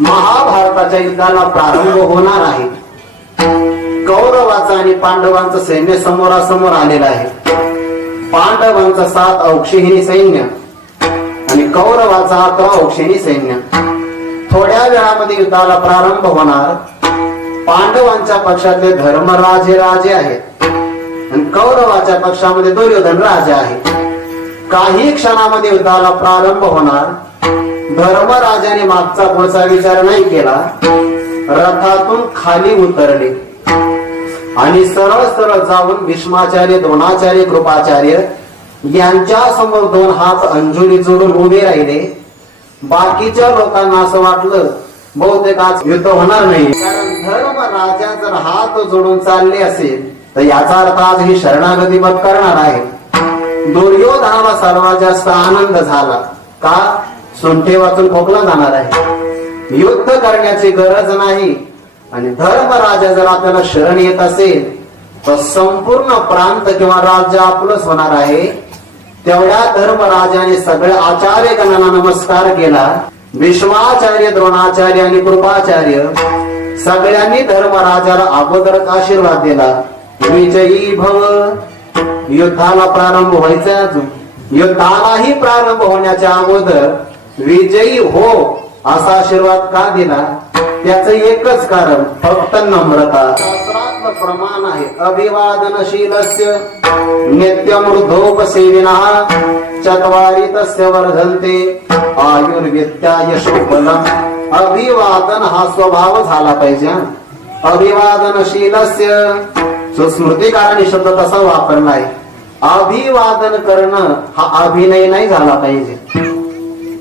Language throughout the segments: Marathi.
महाभारताच्या युद्धाला प्रारंभ होणार आहे। कौरवाचं आणि पांडवांचं सैन्य समोरासमोर आलेलं आहे। पांडवांचं 7 औक्षहिणी सैन्य आणि कौरवाचं 11 औक्षहिणी सैन्य। थोड्या वेळामध्ये युद्धाला प्रारंभ होणार। पांडवांच्या पक्षातले धर्मराज हे राजे आहेत आणि कौरवाच्या पक्षामध्ये दुर्योधन राजा आहे। काही क्षणामध्ये युद्धाला प्रारंभ होणार। धर्मराजाने मागचा पुढचा विचार नाही केला, रथातून खाली उतरले आणि सरळ सरळ जाऊन भीष्माचार्य, द्रोणाचार्य, कृपाचार्य यांच्या समोर 2 हात अंजुनी जोडून उभे राहिले। बाकीच्या लोकांना असं वाटलं बहुतेक आज युद्ध होणार नाही, कारण धर्मराजा जर हात जोडून चालले असेल तर याचा अर्थ आज ही शरणागती पत्करणार आहे। दुर्योधनाला सर्वात जास्त आनंद झाला का? सुंठे वाचून खोकला जाणार आहे, युद्ध करण्याची गरज नाही। आणि धर्मराजा जर आपल्याला शरण येत असेल तर संपूर्ण प्रांत किंवा राज्य आपलंच होणार आहे। तेवढ्या धर्मराजाने सगळ्या आचार्य गणांना नमस्कार केला। भीष्माचार्य, द्रोणाचार्य आणि कृपाचार्य सगळ्यांनी धर्मराजाला अगोदरच आशीर्वाद दिला, विजयी भव। युद्धाला प्रारंभ व्हायचा, अजून युद्धालाही प्रारंभ होण्याच्या अगोदर विजयी हो असा आशीर्वाद का दिला? त्याच एकच कारण, फक्त नम्रता। शास्त्रातलं प्रमाण आहे, अभिवादनशीलस्य नित्यमृद्धोपसेविनः चत्वारि तस्य वर्धन्ते आयुर्विद्या यशोबलम्। अभिवादन हा स्वभाव झाला पाहिजे। अभिवादनशीलस्य स्मृतिकारांनी शब्द तसा वापरलाय। अभिवादन करणं हा अभिनय नाही झाला पाहिजे।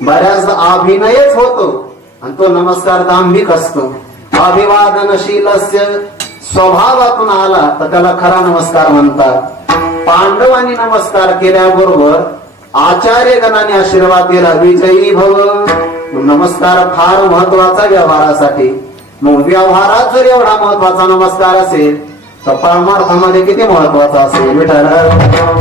बऱ्याचदा अभिनयच होतो आणि तो नमस्कार दांभिक असतो। अभिवादनशीलस्य स्वभावातून आला तर त्याला खरा नमस्कार म्हणतात। पांडवांनी नमस्कार केल्याबरोबर आचार्य गणाने आशीर्वाद दिला, विजयी भव। नमस्कार फार महत्वाचा व्यवहारासाठी। मग व्यवहारात जर एवढा महत्वाचा नमस्कार असेल तर परमार्थामध्ये किती महत्वाचा असेल? विठ्ठल